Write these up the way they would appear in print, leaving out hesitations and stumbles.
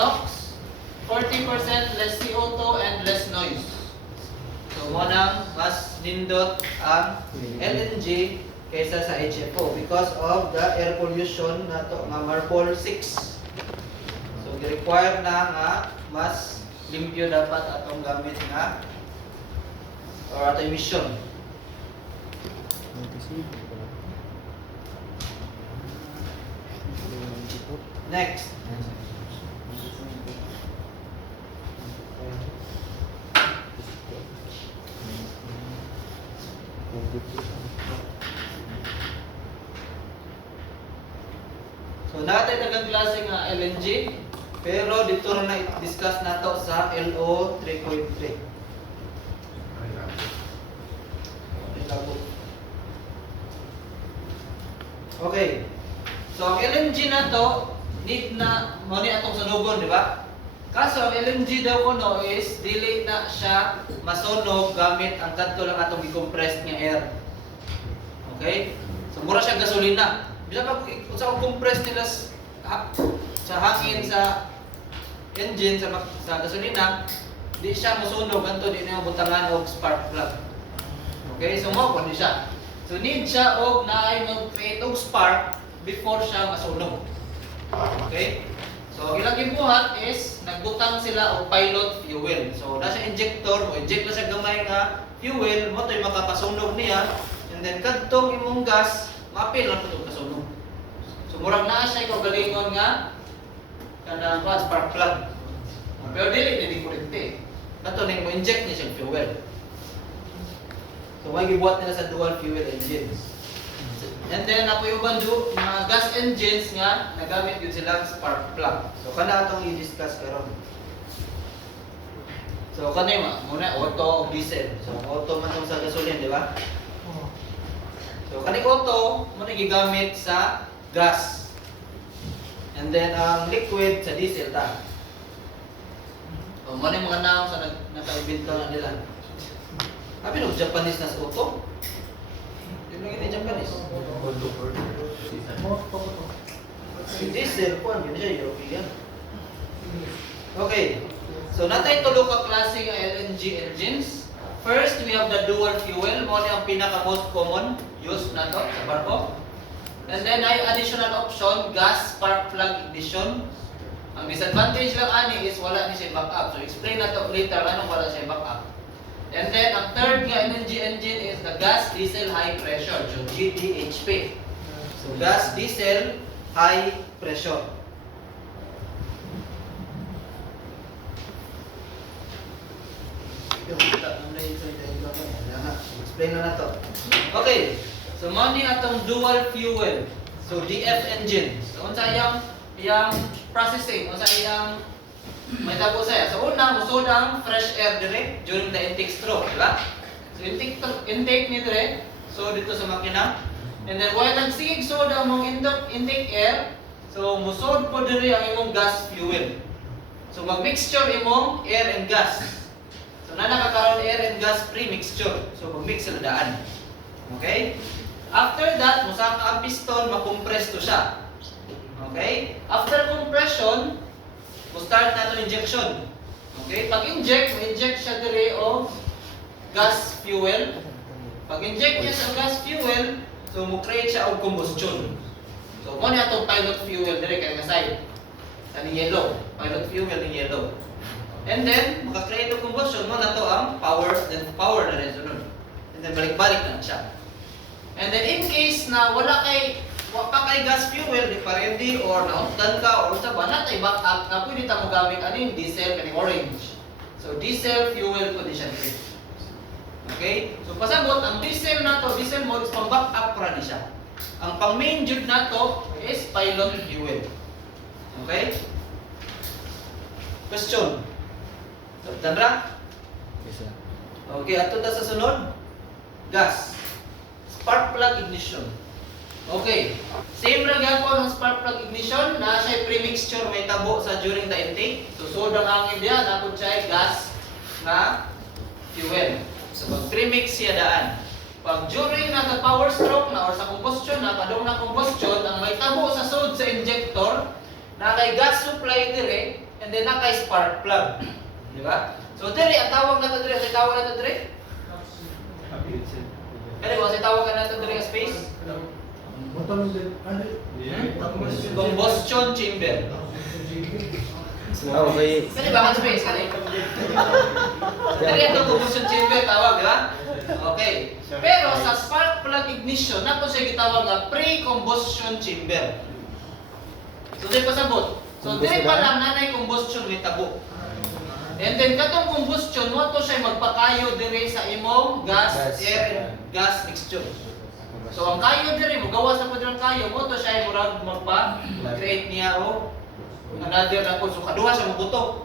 NOx, 40% less CO2, and less noise. So, mo nang mas nindot ang LNG kaysa sa HFO because of the air pollution na to nga MARPOL 6. So, gi-require na nga mas limpyo dapat atong gamit nga or atong emission. Next. So, natin tagang klase nga LNG, pero dito na discuss nato sa LO 3.3. Okay. So, ang LNG na to, need na mo ni atong sunugon, di ba? Kaso ang LNG daw kuno is dili na siya masunog gamit ang kadto lang atong i-compressed nga air. Okay? So mura siya gasolina. Bisa pa kung sa compress nila sa hangin sa engine sa gasolina, di siya masunog kanto di na butangan og spark plug. Okay? So mo kun di siya. So need siya og naay mag-create og spark before siya masunog. Okay? So, ilang gibuhat is nagbutang sila og pilot fuel. So, nasa injector, o inject na siya gamay nga fuel, mo to'y makapasunog niya, and then kadtong imong gas, mapil lang ito kasunog. So, murag naa siya ikaw galingon nga kanang spark plug. Pero dili ni kuryente. Kato ning mo inject niya siyang fuel. So, may gibuhat nila sa dual fuel engines. And then ako yung bando, mga gas engines nga nagamit yun silang spark plug. So kana atong i-discuss karon. So kanima muna auto o diesel. So auto man tong sa gasolina, di ba? So kani auto mo gigamit sa gas. And then ang liquid sa diesel ta. O mo ni mga naong sa nakaibento na nila. Abi no Japanese na sa auto. Yun lang Japanese. Diesel po, yun siya European. Okay. So, natay tulo ka klase ng LNG engines. First, we have the dual fuel. Mo ang pinaka most common use na to sa barko. And then, ay additional option, gas spark plug ignition. Ang disadvantage lang ani is wala ni siya backup. So, explain na to later anong wala siya backup. And then, ang third nga LNG engine is the gas diesel high pressure, so GDHP. So, gas diesel high pressure. Explain na to. Okay, so money atong dual fuel. So, DF engine. So, unsa iyang processing, unsa iyang may tabo saya. So una, musod ang fresh air dire during the intake stroke, di ba? So intake ni dire, so dito sa makina. And then while nagsigig sod ang mong intake air, so musod po dire ang imong gas fuel. So mag-mixture imong air and gas. So na nakakaroon air and gas pre-mixture. So mag-mix sila daan. Okay? After that, musaka ang piston, makompress to siya. Okay? After compression, start na itong injection. Okay? Pag-inject, ma-inject siya dire o gas fuel. Pag-inject niya sa gas fuel, so mo-create siya og combustion. So, mo na itong pilot fuel dire kay nga side. Sa ni yellow. Pilot fuel ni yellow. And then, maka-create og combustion mo na to ang power, then power na rin sunod. And then, balik-balik na siya. And then, in case na wala pa kay gas fuel, di parendi or naundan ka or sa ba, natay backup na pwede ta mo gamit aning diesel kaning orange. So diesel fuel condition free. Okay? So pasabot ang diesel na to, diesel mode is pang backup ra ni siya. Ang pang main jud na to is pilot fuel. Okay? Question. So, Tandra? Yes, sir. Okay, ato ta sa sunod. Gas. Spark plug ignition. Okay. Same ra gyapon ang spark plug ignition, na siya pre-mixture may tabo sa during the intake. So sod ang hangin diyan, napod siya gas na fuel. So pag pre-mix siya daan. Pag during na power stroke na or sa combustion na, padung na combustion, ang may tabo sa sod sa injector, na kay gas supply dire, and then nakay spark plug. Di ba? So diri ang tawag nato diri, ang tawag nato diri. Kani mo sa tawag nato diri nga space? Combustion chamber. Okay. Kani ba ang space kani? Diri ang combustion chamber tawag, di ba? Okay. Pero sa spark plug ignition, nato siya gitawag nga pre-combustion chamber. So di pasabot. So diri pa lang nanay combustion may tabo. And then katong combustion mo to siya magpakayo diri sa imong gas, air and gas mixture. So ang kayo diri mo gawas na pud ang kayo mo to siya murag magpa-create niya o another na so kaduha siya mabuto.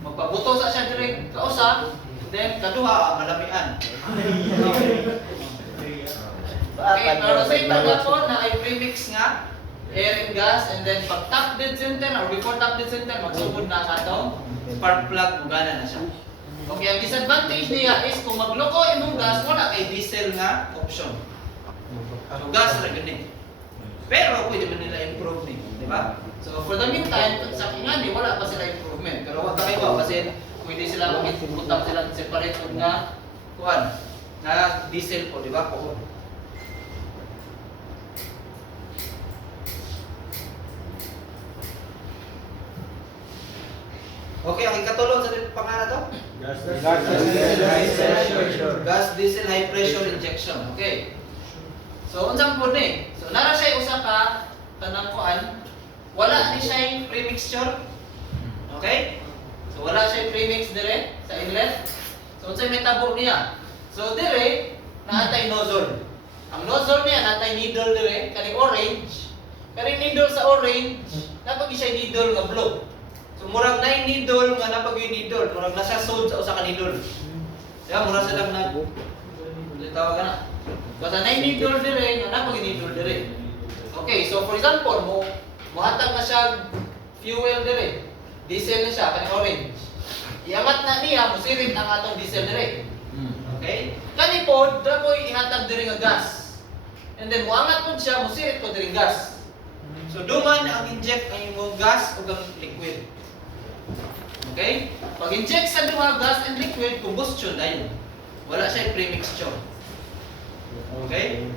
Magpabuto sa siya diri kausa, then kaduha malamian. Okay, pero sa iba po na ay premix nga air and gas, and then pag top dead center or before top dead center magsugod na sa atong spark plug mugana na siya. Okay, ang disadvantage niya is kung magloko imong gas wala kay diesel nga option. So gas ra gani. Pero pwede man nila improve ni, di ba? So for the meantime sa ingani wala pa sila improvement. Pero wa kay ba kasi pwede sila mag-utang sila separate og nga kuan na diesel po, di ba? Okay, ang ikatulong sa pangalan to? Gas diesel high pressure injection. Okay. So unsang po ni? So nara siya usa ka tanang kuan, wala ni siya pre-mixture. Okay? So wala siya premix dire sa inlet. So unsay may tabo niya? So dire naatay nozzle. Ang nozzle niya naatay needle dire kani orange. Kani needle sa orange, napagi siya needle nga blue. So murag na needle nga napag needle, murag nasa sod sa usa ka needle. Kaya murag sa lang na tawag na. Kasi na needle dire nga napag needle dire. Okay, so for example, mohatag na siya fuel dire. Diesel na siya kani orange. Iangat na niya musirit ang atong diesel dire. Okay? Kani pod dapoy ihatag dire nga gas. And then moangat pod siya musirit pod dire gas. So duman ang inject ang imong gas ug ang liquid. Okay? Pag inject sa duha gas and liquid, combustion dayon. Wala siya pre-mixture. Okay?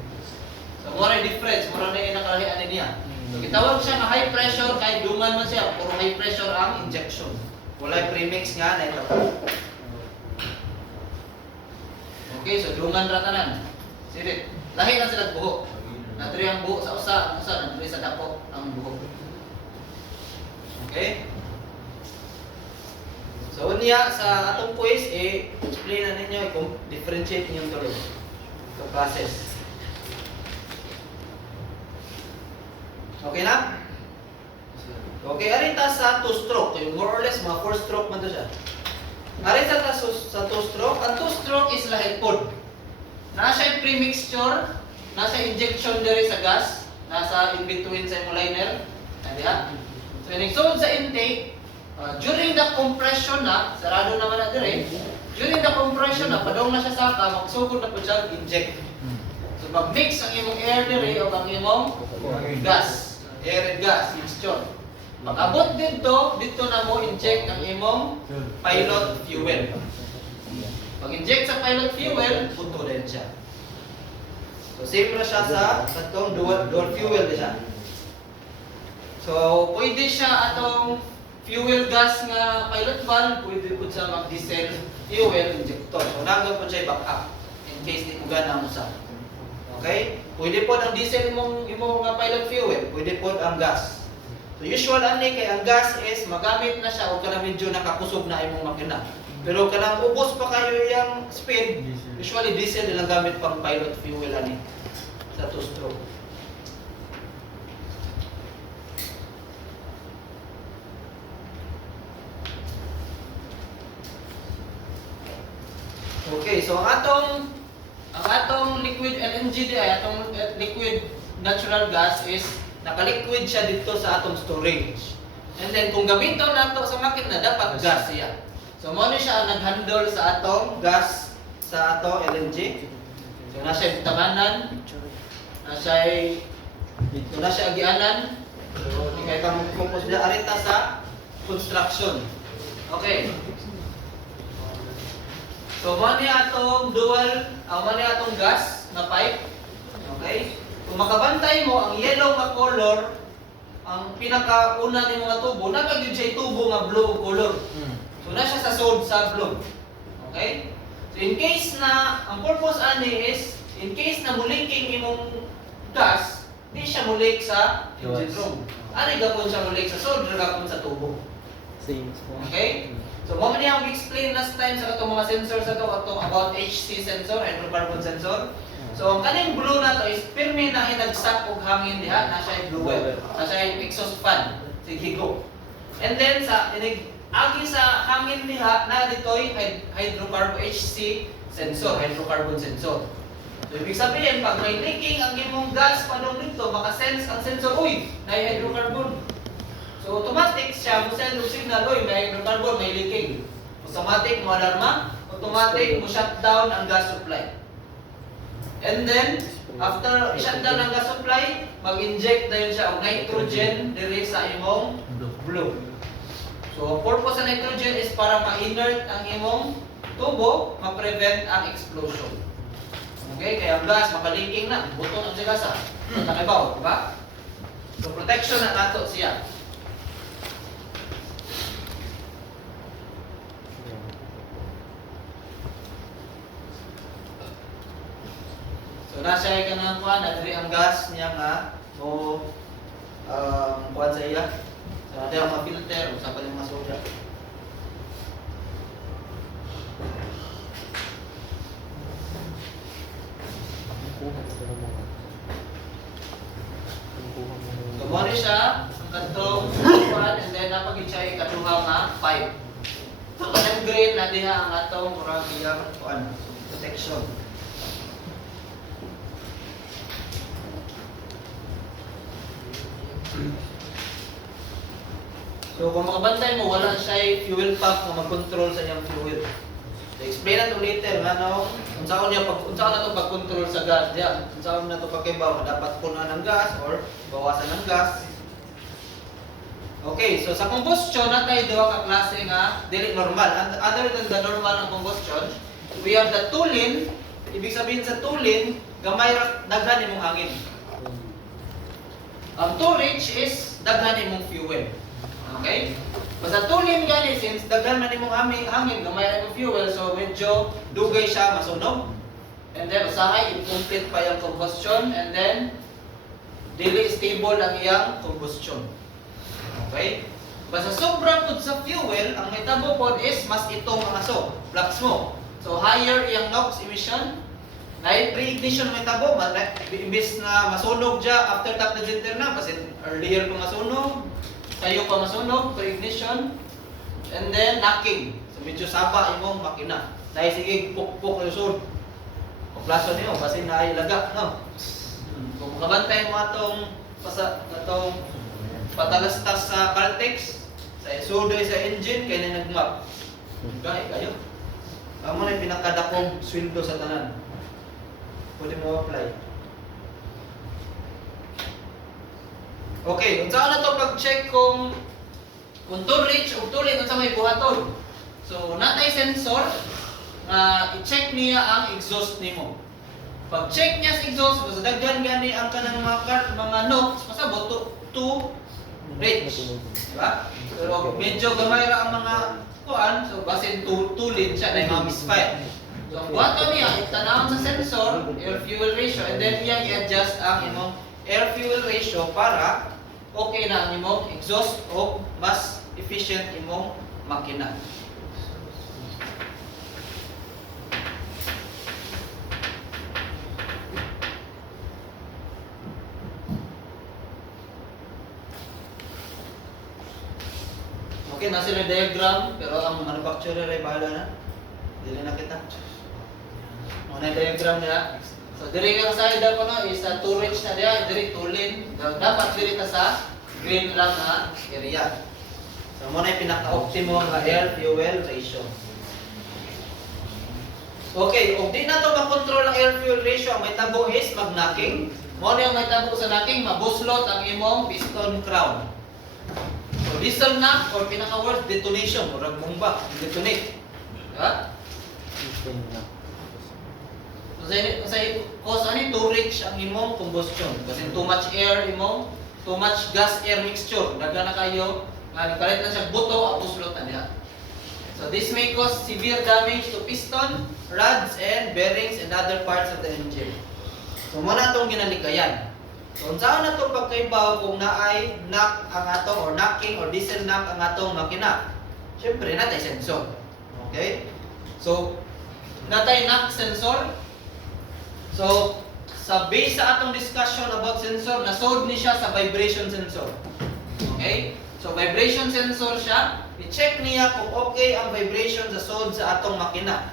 So mo ray difference, mo ray nakalahian niya. So gitawag siya nga high pressure kay duman man siya, puro high pressure ang injection. Wala premix nga na ito. Okay, so duman ra tanan. Sirit. Lahi na sila buhok. Nadiri ang buhok sa usa nadiri sa dako ang buhok. Okay? So unya sa atong quiz explain na ninyo differentiate niyo tuloy. So process. Okay na? Okay, arita sa two-stroke. So, more or less, mga four-stroke man to siya. Arita sa two-stroke. Ang two-stroke is lahit pod. Nasa yung pre-mixture, nasa injection dere sa gas, nasa in-between sa imong liner. Diba? So, inig-sold sa intake, during the compression na, sarado naman na dire, during the compression na, padong na siya saka, magsugod na po siya inject. So, mag-mix ang imong air dire o ang imong gas. Air and gas, mixture. Pag-abot dito na mo inject ang imong pilot fuel. Pag-inject sa pilot fuel, puto din siya. So, same na siya sa katong dual fuel din siya. So, pwede siya atong fuel gas nga pilot valve, pwede po siya mag-diesel fuel injector. So, nanggang po siya backup in case di mo gana mo sa. Okay? Pwede po ang diesel imong nga pilot fuel, pwede po ang gas. So usual ani kay ang gas is magamit na siya o kanang medyo nakakusog na imong makina. Pero kanang ubos pa kayo yang speed, usually diesel nilang gamit pang pilot fuel ani sa two-stroke. Okay, so ang atong liquid LNG ay atong liquid natural gas is naka-liquid siya dito sa atong storage. And then kung gamiton nato sa makina dapat gas siya. So mo ni siya nag-handle sa atong gas sa ato LNG. So na siya tamanan, na siya agianan. So di kay kang kumpos na arita sa construction. Okay. So, mo ni atong mo ni atong gas na pipe. Okay? Kung makabantay mo, ang yellow nga color, ang pinakauna ni mga tubo, nagagid siya tubo nga blue color. So, na siya sa sod sa blue. Okay? So, in case na, ang purpose ani is, in case na muliking imong gas, di siya mulik sa engine room. Ano gapon siya mulik sa sod, gapon sa tubo. Okay? So, mo man yung explain last time sa katong mga sensors sa to, about HC sensor, hydrocarbon sensor. So, ang kaning blue na to is pirmi na hinagsak og hangin diha, na siya blue well. Na siya exhaust fan. Sige go. And then sa agi sa hangin diha na ditoy hydrocarbon HC sensor, hydrocarbon sensor. So, ibig sabihin, pag may leaking ang imong gas padong dito, maka-sense ang sensor, uy, may hydrocarbon. So, automatic siya, mo-send yung signal, uy, may hydrocarbon, may leaking. Automatic mo alarma, automatic mo shut down ang gas supply. And then, after i-shut down ang gas supply, mag-inject na yun siya ng nitrogen diri sa imong blue. So, purpose sa nitrogen is para ma-inert ang imong tubo, ma-prevent ang explosion. Okay, kaya ang gas, maka-leaking na, buto ang sigasa. Nakibaw, diba? So, protection na nato siya. So, nasa ka ng kuhan, nadiri ang gas niya nga, o kuhan sa iya. So, nadiri ang mga filter, usapan pa yung mga soda. So, muna siya, ang kantong kuhan, and then napagin siya ikaduha nga pipe. So, kanang green na diha ang atong murang iyang kuhan, protection. So, kung makabantay mo, wala siya fuel pump na mag-control sa iyang fuel. So, explain nato later nga no, kung saan na ito pag-control sa gas diya. Kung saan na ito pagkibaw, dapat punan ng gas or bawasan ng gas. Okay, so sa combustion, natay duha ka klase nga dili normal. Other than the normal ng combustion, we have the tooling. Ibig sabihin sa tooling, gamay ra daghan imong hangin. Ang storage is daghan imong fuel. Okay? Basta tooling gani, since daghan man imong hangin, gamay ra imong fuel, so medyo dugay siya masunog. And then usahay incomplete pa yung combustion, and then dili stable ang iyang combustion. Okay? Basta sobra pud sa fuel, ang mahitabo pod is mas itong mga flux mo. So higher iyang NOx emission, na pre-ignition mahitabo, imbis na masunog dya after tap na gender na, kasi earlier pa masunog, sayo pa masunog, pre-ignition, and then knocking. So medyo saba imong makina. Dahil sige, puk-puk yung sud. Paplaso niyo, kasi nailaga, no? Kung makabantay mo atong patalastas sa Caltex, sa soda sa engine, kaya na nagmap. Gaya kayo. Amo na yung pinakadakong sweldo sa tanan. Pwede mo apply. Okay, kung saan na ito pag-check kung tolage o tooling kung saan may buhaton. So, natay sensor na i-check niya ang exhaust nimo. Pag-check niya sa exhaust, basta daghan gani ang kanang mga NOx, masabot to reach. Diba? Pero medyo gamay ra ang mga kuan, so basin tulin siya na yung mga misfire. So, ang buhaton niya, itanawon sa sensor, air-fuel ratio, and then iya i-adjust ang imong air-fuel ratio para okay na ang imong exhaust o mas efficient imong makina. Okay, nasa yung diagram, pero ang manufacturer ay bahala na. Dili na kita. Muna yung diagram nila. So, diri ka sa ida ko no, is a storage na diya, diri tulin. Dapat diri ta sa green lang na area. So, muna yung pinaka-optimum na air-fuel ratio. Okay, kung di na ito makontrol ang air-fuel ratio, ang may tabo is mag-knocking. Muna yung may tabo sa knocking, mabuslot ang imong piston crown. So, So diesel knock or pinaka-worst detonation, murag bomba, detonate. Diba? So sa cause ani to reach ang imong combustion kasi too much air imong too much gas air mixture daghan na kayo nga nagpalit na siya buto apos sulot na diha. So this may cause severe damage to piston, rods and bearings and other parts of the engine. So mo na tong ginalikayan. So unsa na to pagkaibaw kung naay knock ang atong or knocking or diesel knock ang atong makina? Syempre natay sensor. Okay? So natay knock sensor. So sa base sa atong discussion about sensor, nasod ni siya sa vibration sensor. Okay? So vibration sensor siya, i-check niya kung okay ang vibration sa sod sa atong makina.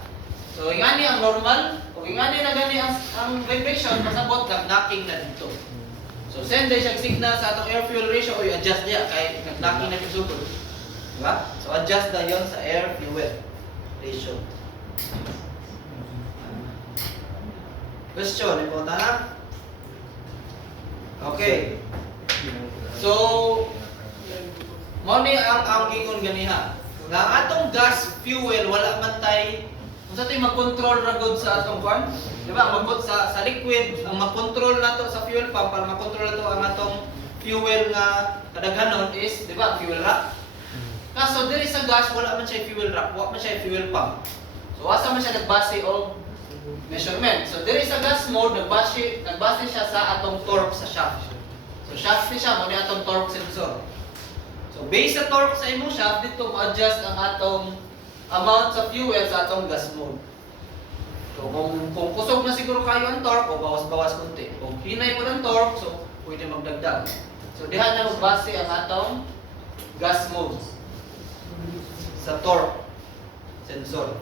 So ingani ang normal, kung ingani na gani ang vibration, pasabot kag knocking na dito. So send siya signal sa atong air fuel ratio o i-adjust niya kay knocking na kisugod. Diba? So adjust na yon sa air fuel ratio. Question, ipunta na? Okay. So, mo ni ang gingon ganiha. Nga atong gas fuel wala man tay unsa tay mag-control ra gud sa atong kwan? Di ba? Magkot sa liquid, ang mag-control nato sa fuel pump para mag-control nato ang atong fuel nga kadaghanon is, di ba, fuel rack. Kaso diri sa gas wala man siya fuel rack, wala man siya fuel pump. So asa man siya nagbase og measurement. So diri sa gas mode nagbase siya sa atong torque sa shaft. So shaft ni siya mo ni atong torque sensor. So based sa torque sa imong shaft dito mo-adjust ang atong amount sa fuel sa atong gas mode. So kung kusog na siguro kayo ang torque o bawas-bawas konti. Kung hinay mo ng torque so pwede magdagdag. So diha na magbase ang atong gas mode sa torque sensor.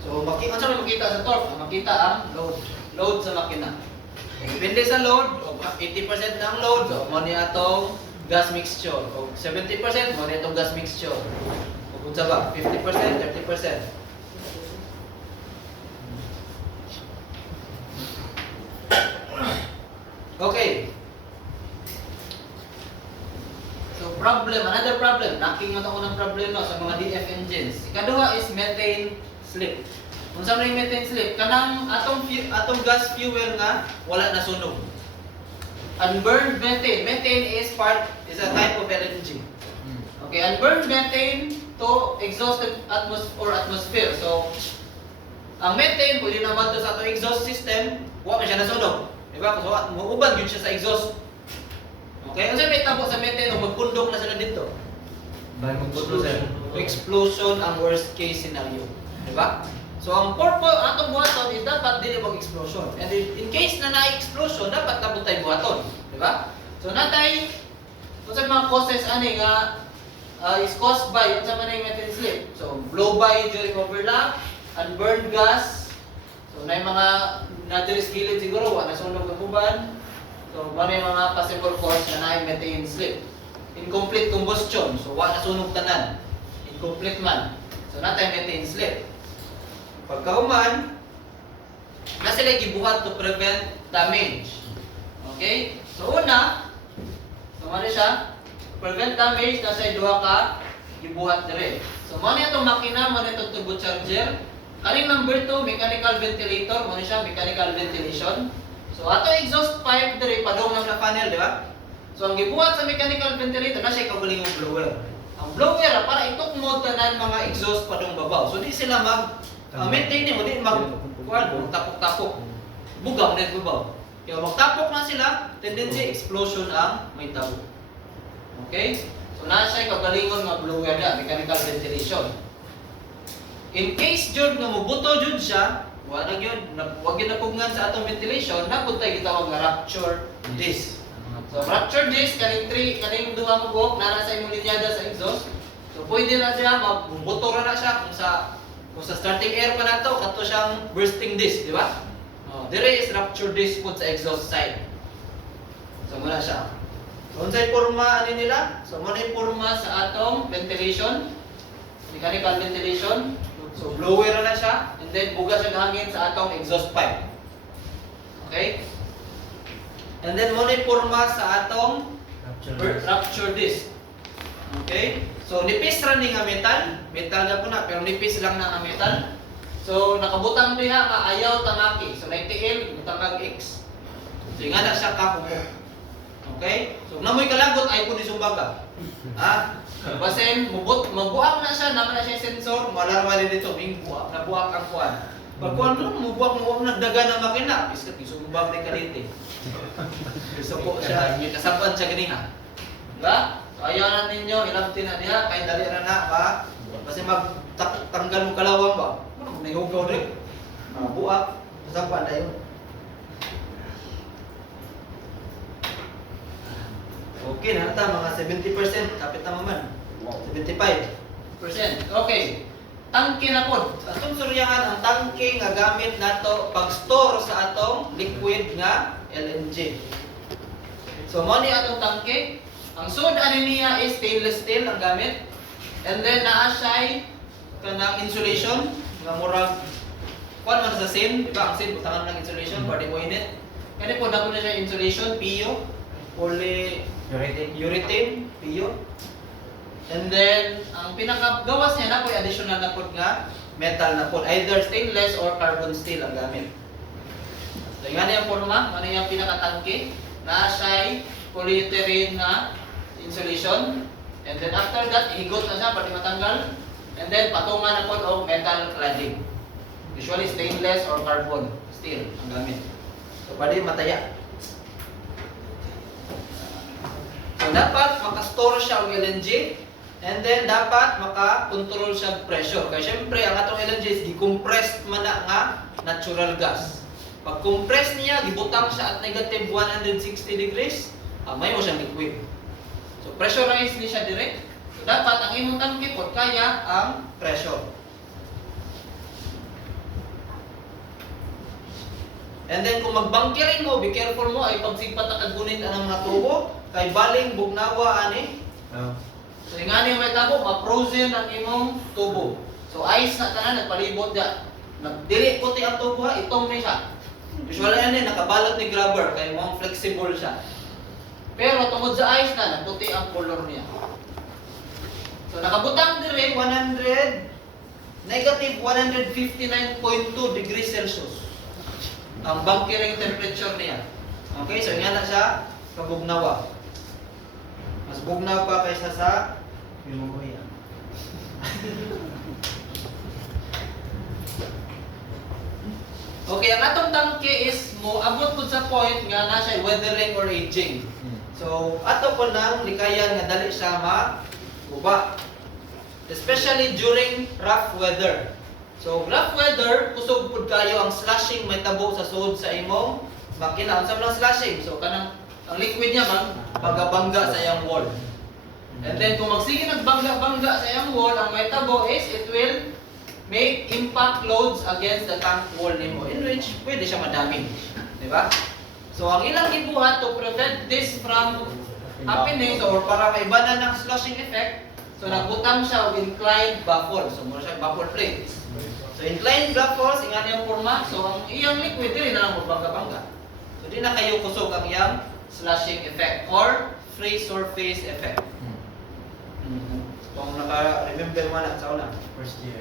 So, makita sa torque, makita ang load sa makina. Depende sa load, 80% na ang load, so mo ni atong gas mixture. O 70% mo ni atong gas mixture. O kung sa ba, 50%, 30%. Okay. So, another problem, knocking mo ng problem no, sa mga DF engines. Ikaduha is methane slip. Kung sa may methane slip, kanang atong gas fuel nga wala na sunog. Unburned methane. Methane is a type of LNG. Okay, unburned methane to exhausted atmosphere. So, ang methane pwede naman to sa atong exhaust system, wala man siya nasunog. Diba? So, muuban yun siya sa exhaust. Okay, kasi may tabo sa methane o magpundok na sila dito. Explosion ang worst case scenario. Diba? So, ang purpose atong buhaton is dapat dili mag-explosion. And in case na na-explosion, dapat tabot tayo buhaton. Diba? So, natay, kung sa mga causes ani nga is caused by, yun sa manay methane slip. So, blow-by during overlap, unburned gas. So, na yung mga nadiris gilid siguro, wala nasunog ng uban. So, ano yung mga possible cause na methane slip. Incomplete combustion. So, wala nasunog tanan. Incomplete man. So, natay methane slip. Pagkahuman, na sila gibuhat to prevent damage. Okay? So una, so ano siya? Prevent damage, nasa duha ka gibuhat dire. So mo ni itong makina, mo ni itong turbocharger. Kaning number 2, mechanical ventilator, mo ni siya mechanical ventilation. So ato exhaust pipe dire padong na panel, di ba? So ang gibuhat sa mechanical ventilator na siya kaugalingong blower. Ang blower para itukmod tanan mga exhaust padong babaw. So di sila maintain mo, di tapok-tapok. Bugaw na babaw. Kaya magtapok na sila, tendency explosion ang may tabo. Okay? So na siya kagalingon nga blower na, mechanical ventilation. In case jud nga mubuto jud siya, wala gyud, wag gyud napugngan sa atong ventilation, napuntay gitawag nga rupture disc. So rupture disc kaning duha mo buhok nara sa imong linyada sa exhaust. So pwede na siya mabuto ra na siya kung sa starting air pa nato kadto siyang bursting disc, di ba? Dire is rupture disc pud sa exhaust side. So muna siya. So unsay porma ani nila? So mo ni porma sa atong ventilation, mechanical ventilation. So blower na siya and then buga siya hangin sa atong exhaust pipe. Okay? And then mo ni porma sa atong Capture. rupture disc. Okay? So nipis ra ni nga metal, metal na po na pero nipis lang na nga metal. So nakabutang diha nga ayaw tamaki. So 90L butang kag X. So nga na siya kakumo. Okay? So namoy kalagot ay pud isumbaga. Ha? Basen mabuak na siya, naman na siya sensor, malarma din dito, ming buak, nabuak ang kuan. Pag kuan mo, mabuak mo nagdaga ng makina, iskat isumbag ni kalite. Gusto po siya, kasabuan siya ganiha. Diba? So ayaw ninyo, ilabti na niya, kahit dali na ba? Kasi magtanggal mo kalawang ba? Ano, may hugaw rin. Buak, kasabuan na yun. Okay na ata, mga 70%, kapit na man. 75%. Okay. Tangke na po. Atong suryahan ang tangke nga gamit nato pag-store sa atong liquid nga LNG. So mo ni atong tangke, ang sud ani niya is stainless steel ang gamit. And then naa siya kanang insulation nga murag kuan man sa sin, di ba? Ang sin butangan ng insulation para di mo init. Kani po dako na siya insulation, PU, urethane, PU. And then, ang pinakagawas niya na po ay additional na po nga metal na po. Either stainless or carbon steel ang gamit. So, yan yung forma. Ano yung pinakatangke? Na siya polyurethane na insulation. And then after that, higot na siya pati matanggal. And then, patungan na po o metal cladding. Usually stainless or carbon steel ang gamit. So, pwede mataya. So, dapat makastore siya og LNG. And then dapat maka-control siya pressure. Kaya syempre ang atong LNG is decompressed man na nga natural gas. Pag compress niya, gibutang siya at negative 160 degrees, may mo siyang liquid. So pressurize ni siya direct. So dapat ang imong tangke pod kaya ang pressure. And then kung magbunkering mo, be careful mo ay pagsigpat na kagunit ang mga tubo kay baling bugnawa ani. So nga niyo may tabo, ma-frozen ang imong tubo. So ice na tanan nagpalibot dia. Nagdili puti ang tubo ha, itong ni siya. Usually ani nakabalot ni grabber kay mo flexible siya. Pero tungod sa ice na nagputi ang color niya. So nakabutang dire 159.2 degrees Celsius. Ang bunkering temperature niya. Okay, so nga na siya kabugnawa. Mas bugnaw pa kaysa sa Pimuya. Okay, ang atong tangke is mo abot pud sa point nga na siya weathering or aging. So, ato po nang likayan nga dali siya maguba. Especially during rough weather. So, rough weather, kusog pud kayo ang slushing may tabo sa sud sa imong makina. Unsa man ang slushing? So, kanang ang liquid niya pagabangga sa iyang wall. And then kung magsige nagbangga-bangga sa iyang wall, ang may tabo is it will make impact loads against the tank wall nimo, in which pwede siya madamage, di ba? So ang ilang gibuhat to prevent this from happening or para maibanan ng slushing effect, so nagbutang siya og inclined baffle. So mura siya baffle plates. So inclined baffles ingan yung forma, so ang iyang liquid dili na lang magbangga-bangga. So di na kayo kusog ang iyang slushing effect or free surface effect. Kung naka-remember mo na sa una. First year.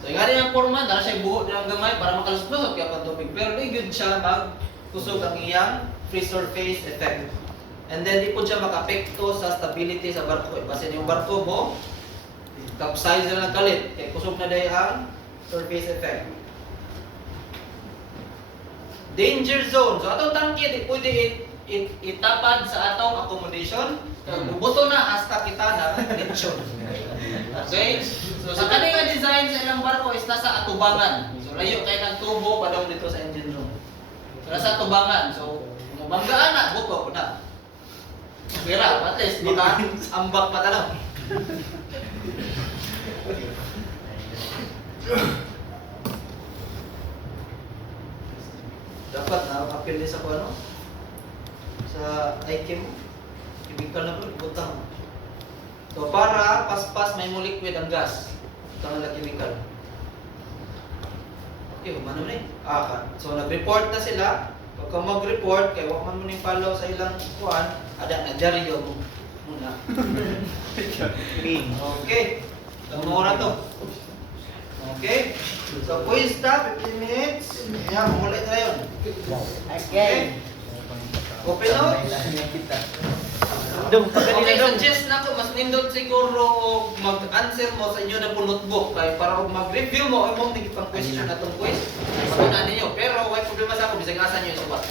So nga rin ang forma, dala siya buho nilang gamay para makalusot kaya pang tubig. Pero di good siya magkusog ang iyang free surface effect. And then di po siya makapekto sa stability sa barko. Kasi yung barko mo, capsize na nagkalit. Kaya kusog na dahil ang surface effect. Danger zone. So atong tangke, di pwede itapad sa atong accommodation. Bubuto na hasta kita na lechon. Okay? So sa kanila design sa ilang barko is nasa atubangan. So layo kay ng tubo padong dito sa engine room. So nasa atubangan. So kung mabanggaan na, buto na. Pero at least baka ambak pa tanaw. Dapat na appeal din sa ano? Sa IKEM. Chemical na po, butang. So para paspas may mo liquid ang gas. Butang na chemical. Mano ni? So nag-report na sila. Pagka mag-report, kay wak man mo ning follow sa ilang kuan, ada na diaryo mo muna. Okay. Tumora to. Okay. So puesta 15 minutes. Yan, mulai na yun. Okay. Open no? Okay, suggest na ko mas nindot siguro mag-answer mo sa inyo na po notebook kay para mag-review mo imong tigipang question atong quiz. Pagkunan ninyo. Pero way problema sa ako bisag asa niyo suwat.